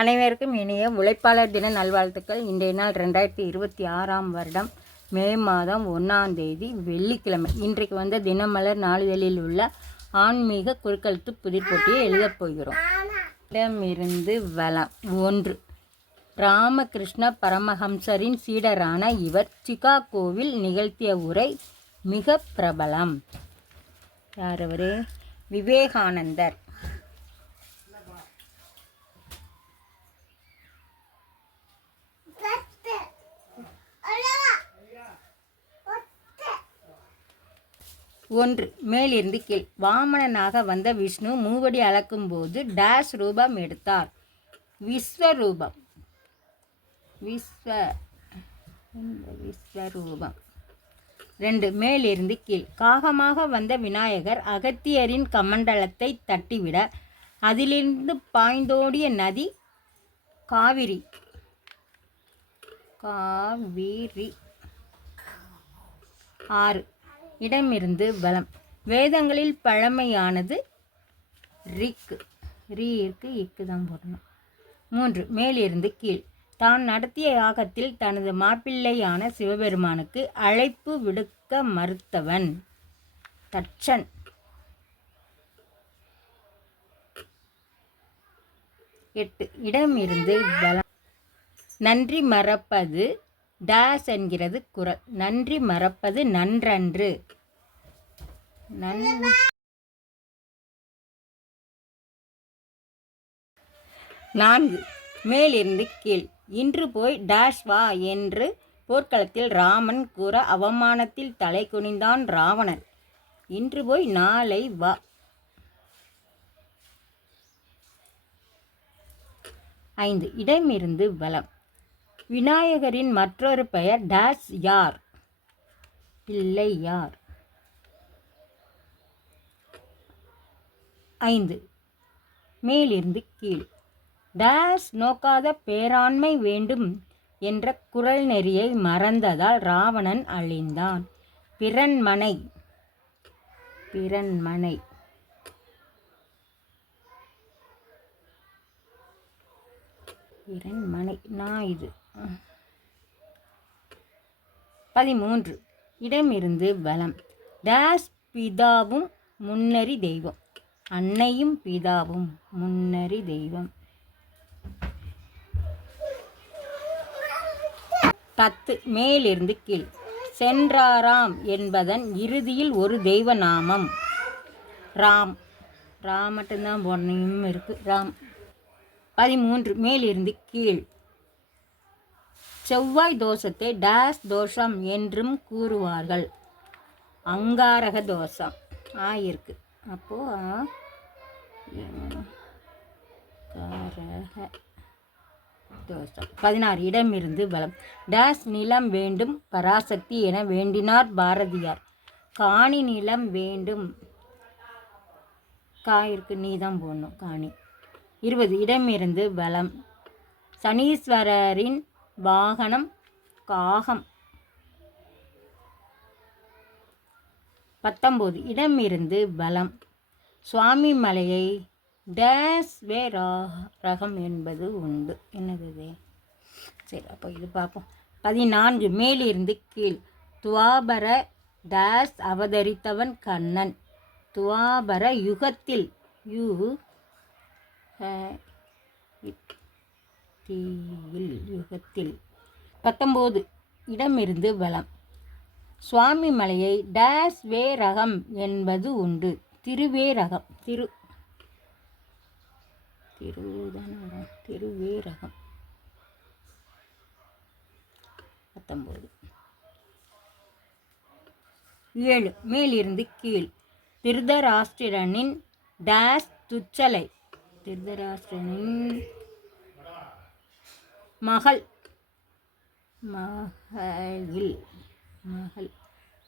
அனைவருக்கும் இனிய உழைப்பாளர் தின நல்வாழ்த்துக்கள். இன்றைய நாள் 2026ஆம் வருடம் மே மாதம் 1ஆம் தேதி வெள்ளிக்கிழமை. இன்றைக்கு வந்த தினமலர் நாளிதழில் உள்ள ஆன்மீக குறுக்கெழுத்து புதிர் போட்டியை எழுதப் போகிறோம். இடமிருந்து வளம். 1. ராமகிருஷ்ண பரமஹம்சரின் சீடரான இவர் சிகாகோவில் நிகழ்த்திய உரை மிக பிரபலம். யார் அவரு? விவேகானந்தர். 1. மேலிருந்து கீழ். வாமனனாக வந்த விஷ்ணு மூவடி அளக்கும்போது டேஷ் ரூபம் எடுத்தார். விஸ்வரூபம். விஸ்வரூபம். 2. மேலிருந்து கீழ். காகமாக வந்த விநாயகர் அகத்தியரின் கமண்டலத்தை தட்டிவிட அதிலிருந்து பாய்ந்தோடிய நதி காவிரி. 6. இடமிருந்து வலம். வேதங்களில் பழமையானது ரிக். இக்கு தான் போடணும். 3. மேலிருந்து கீழ். தான் நடத்திய யாகத்தில் தனது மாப்பிள்ளையான சிவபெருமானுக்கு அழைப்பு விடுக்க மறுத்தவன் தட்சன். 8. இடமிருந்து வலம். நன்றி மறப்பது டேஸ் என்கிறது குறள். நன்றி மறப்பது நன்றன்று. 4. மேலிருந்து கீழ். இன்று போய் டேஷ் வா என்று போர்க்களத்தில் ராமன் கூற அவமானத்தில் தலை குனிந்தான் ராவணன். இன்று போய் நாளை வா. 5. இடமிருந்து வலம். விநாயகரின் மற்றொரு பெயர் டேஷ் யார். பிள்ளையார். 5. மேலிருந்து கீழ். டேஷ் நோக்காத பேராண்மை வேண்டும் என்ற குறள் நெறியை மறந்ததால் ராவணன் அழிந்தான். பிறன்மனை. நான் இது. 13. இடமிருந்து வலம். டேஷ் பிதாவும் முன்னறி தெய்வம். அன்னையும் பிதாவும் முன்னறி தெய்வம். 10. மேலிருந்து கீழ். சென்றாராம் என்பதன் இறுதியில் ஒரு தெய்வ நாமம் ராம். மட்டும்தான் போடணும் இருக்கு. ராம். 13. மேலிருந்து கீழ். செவ்வாய் தோஷத்தை டேஷ் தோஷம் என்றும் கூறுவார்கள். அங்காரக தோஷம் ஆயிருக்கு. அப்போ தோஷம். 16. இடமிருந்து வலம். டேஷ் நிலம் வேண்டும் பராசக்தி என வேண்டினார் பாரதியார். காணி நிலம் வேண்டும். காயிருக்கு நீ தான் போடணும். காணி. 20. இடமிருந்து வலம். சனீஸ்வரரின் வாகனம் காகம். 19. இடமிருந்து வலம். சுவாமி மலையை டேஷ் வே ரகம் என்பது உண்டு. என்னது? சரி, அப்போ இது பார்ப்போம். 14. மேலிருந்து கீழ். துவாபர டேஷ் அவதரித்தவன் கண்ணன். துவாபர யுகத்தில். யுகத்தில். 19. இடமிருந்து வலம். சுவாமி மலையை டேஷ் வே ரகம் என்பது உண்டு. திருவே ரகம். திருவே ரகம். 19. 7. மேலிருந்து கீழ். திருதராஷ்டிரனின் டேஷ் துச்சலை. திருதராஷ்டிரனின் மகள்.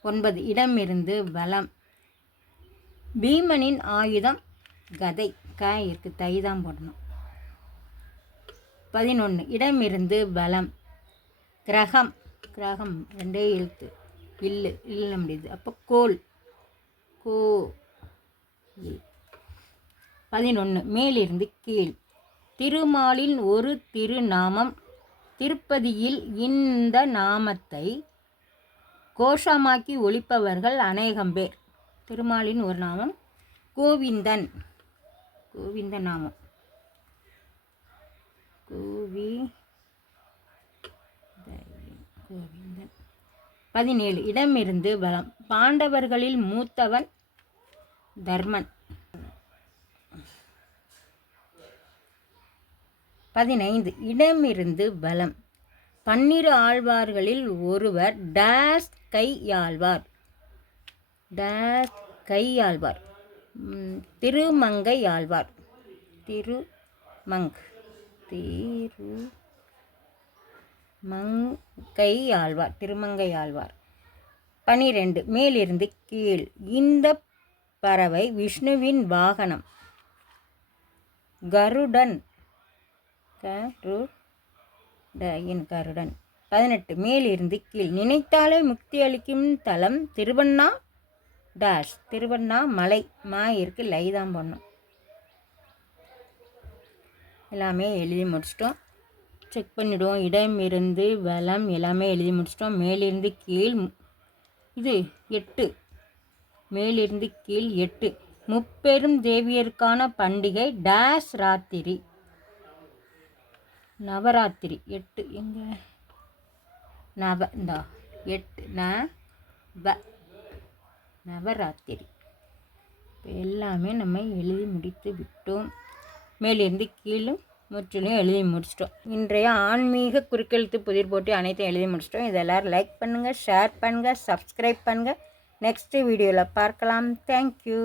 9. இடமிருந்து வலம். பீமனின் ஆயுதம் கதை. காயிருக்கு தை தான் போடணும். 11. இடமிருந்து வலம். கிரகம். 2 எழுத்து. இல்ல முடியுது. அப்போ கோல். 11. மேலிருந்து கீழ். திருமாலின் ஒரு திருநாமம். திருப்பதியில் இந்த நாமத்தை கோஷமாக்கி ஒலிப்பவர்கள் அநேகம் பேர். திருமாலின் ஒரு நாமம் கோவிந்தன். கோவிந்த நாமம். 17. இடமிருந்து பலம். பாண்டவர்களில் மூத்தவன் தர்மன். 15. இடமிருந்து பலம். 12 ஆழ்வார்களில் ஒருவர் டேஸ் கையாழ்வார். டேஸ் கையாழ்வார். திருமங்கை ஆழ்வார். திருமங்கை ஆழ்வார். 12. மேலிருந்து கீழ். இந்த பறவை விஷ்ணுவின் வாகனம் கருடன். கருடன். 18. மேலிருந்து கீழ். நினைத்தாலே முக்தி அளிக்கும் தலம் திருவண்ணா டேஷ். திருவண்ணாமலை. இருக்கு லைதான் பண்ணும். எல்லாமே எழுதி முடிச்சிட்டோம். செக் பண்ணிவிடுவோம். இடம் இருந்து வலம் எல்லாமே எழுதி முடிச்சிட்டோம். மேலிருந்து கீழ். இது 8. மேலிருந்து கீழ் 8. முப்பெரும் தேவியருக்கான பண்டிகை டேஷ் ராத்திரி. நவராத்திரி. 8 எங்க நவ இந்த 8 நவராத்திரி. எல்லாமே நம்ம எழுதி முடித்து விட்டோம். மேலிருந்து கீழும் முற்றிலும் எழுதி முடிச்சிட்டோம். இன்றைய ஆன்மீக குறுக்கெழுத்து புதிர் போட்டி அனைத்தையும் எழுதி முடிச்சிட்டோம். இதை எல்லோரும் லைக் பண்ணுங்கள், ஷேர் பண்ணுங்கள், சப்ஸ்கிரைப் பண்ணுங்கள். நெக்ஸ்ட் வீடியோவில் பார்க்கலாம். தேங்க்யூ.